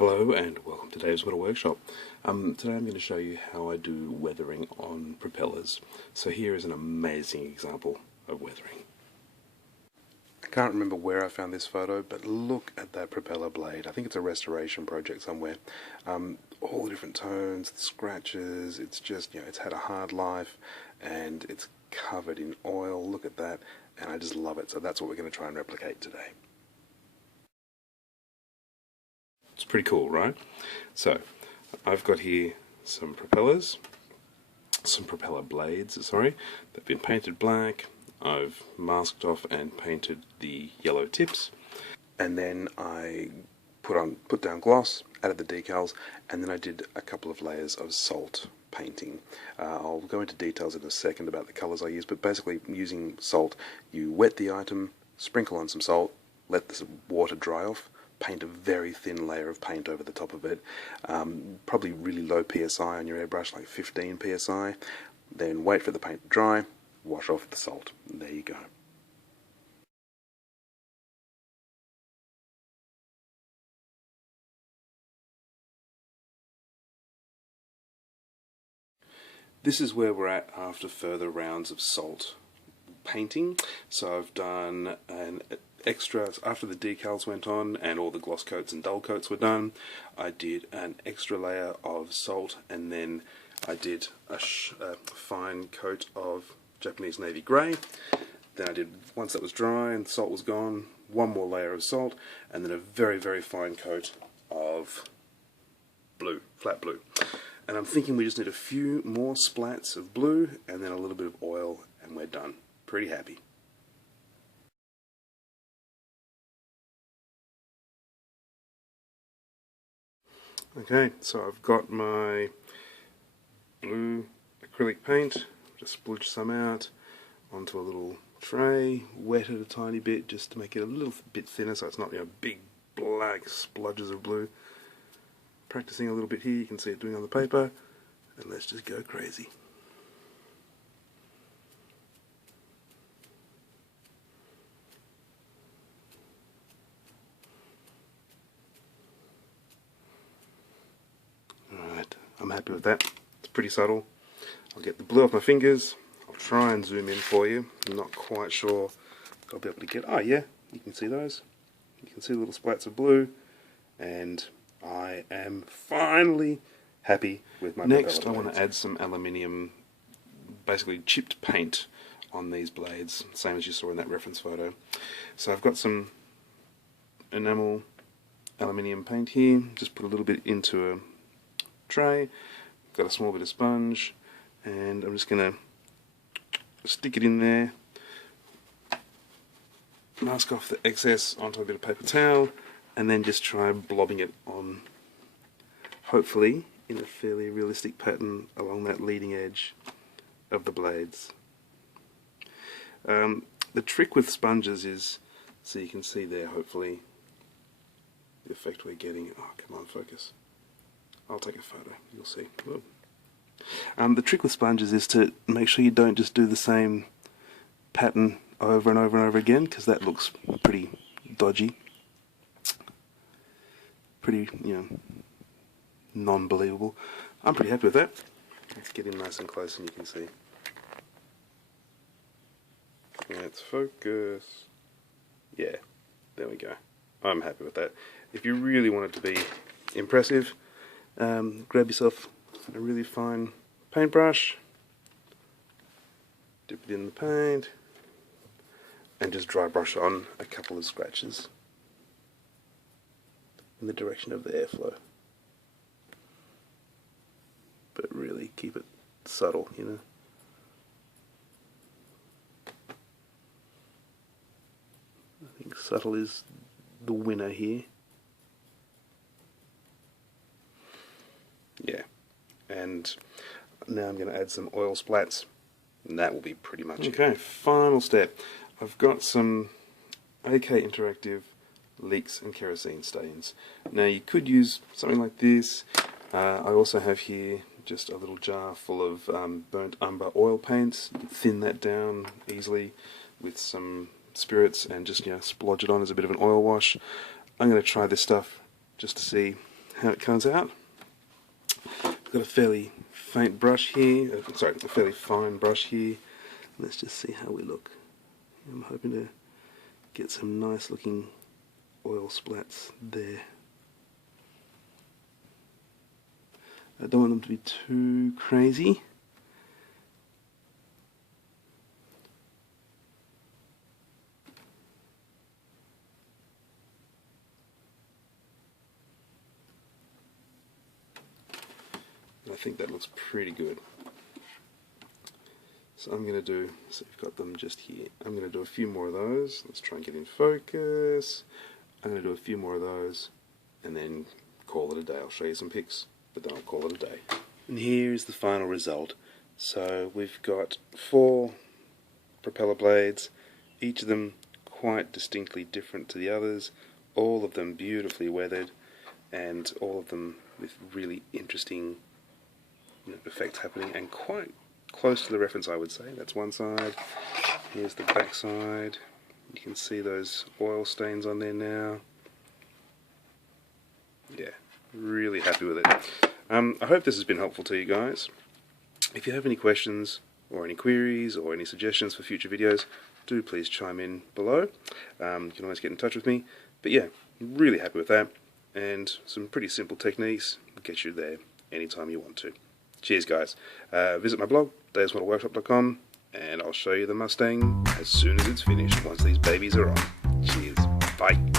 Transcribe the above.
Hello and welcome to Dave's Metal Workshop. Today I'm going to show you how I do weathering on propellers. So here is an amazing example of weathering. I can't remember where I found this photo, but look at that propeller blade. I think it's a restoration project somewhere. All the different tones, the scratches, it's just, it's had a hard life and it's covered in oil. Look at that, and I just love it. So that's what we're going to try and replicate today. It's pretty cool, right? So, I've got here some propellers, some propeller blades, sorry. They've been painted black. I've masked off and painted the yellow tips. And then I put down gloss, added the decals, and then I did a couple of layers of salt painting. I'll go into details in a second about the colours I use, but basically using salt, you wet the item, sprinkle on some salt, let the water dry off, paint a very thin layer of paint over the top of it, probably really low PSI on your airbrush, like 15 PSI, then wait for the paint to dry, wash off the salt, and there you go. This is where we're at after further rounds of salt painting. So I've done an extra, after the decals went on and all the gloss coats and dull coats were done, I did an extra layer of salt, and then I did a fine coat of Japanese navy grey. Then I did, once that was dry and the salt was gone, one more layer of salt, and then a very, very fine coat of blue, flat blue. And I'm thinking we just need a few more splats of blue and then a little bit of oil, and we're done. Pretty happy. Okay, so I've got my blue acrylic paint, just splooge some out onto a little tray, wet it a tiny bit just to make it a little bit thinner so it's not big black splodges of blue. Practicing a little bit here, you can see it doing on the paper, and let's just go crazy. Alright, I'm happy with that. It's pretty subtle. I'll get the blue off my fingers. I'll try and zoom in for you. I'm not quite sure if I'll be able to get... Oh yeah, you can see those. You can see the little splats of blue, and I am finally happy with my Next, I want to add some aluminium, basically chipped paint on these blades, same as you saw in that reference photo. So I've got some enamel aluminium paint here, just put a little bit into a tray, got a small bit of sponge, and I'm just going to stick it in there, mask off the excess onto a bit of paper towel, and then just try blobbing it on, hopefully in a fairly realistic pattern along that leading edge of the blades. The trick with sponges is, so you can see there hopefully the effect we're getting. Oh, come on, focus. I'll take a photo, you'll see. The trick with sponges is to make sure you don't just do the same pattern over and over and over again, because that looks pretty dodgy. Pretty, non-believable. I'm pretty happy with that. Let's get in nice and close and you can see. Let's focus. Yeah, there we go. I'm happy with that. If you really want it to be impressive, grab yourself a really fine paintbrush, dip it in the paint, and just dry brush on a couple of scratches in the direction of the airflow. But really keep it subtle, I think subtle is the winner here. Yeah, and now I'm going to add some oil splats, and that will be pretty much it. Okay, final step. I've got some AK Interactive leaks and kerosene stains. Now you could use something like this. I also have here just a little jar full of burnt umber oil paints. You can thin that down easily with some spirits and just splodge it on as a bit of an oil wash. I'm going to try this stuff just to see how it comes out. I've got a fairly faint brush here, sorry, a fairly fine brush here. Let's just see how we look. I'm hoping to get some nice looking oil splats there. I don't want them to be too crazy. I think that looks pretty good. So I'm going to do, so we've got them just here. I'm going to do a few more of those. Let's try and get in focus. I'm going to do a few more of those and then call it a day. I'll show you some pics, but then I'll call it a day. And here's the final result. So we've got 4 propeller blades, each of them quite distinctly different to the others, all of them beautifully weathered, and all of them with really interesting effects happening, and quite close to the reference, I would say. That's one side. Here's the back side. You can see those oil stains on there now. Yeah, really happy with it. I hope this has been helpful to you guys. If you have any questions or any queries or any suggestions for future videos, do please chime in below. You can always get in touch with me. But yeah, really happy with that, and some pretty simple techniques will get you there anytime you want to. Cheers guys. Visit my blog, daysmodelworkshop.com, and I'll show you the Mustang as soon as it's finished, once these babies are on. Cheers. Bye.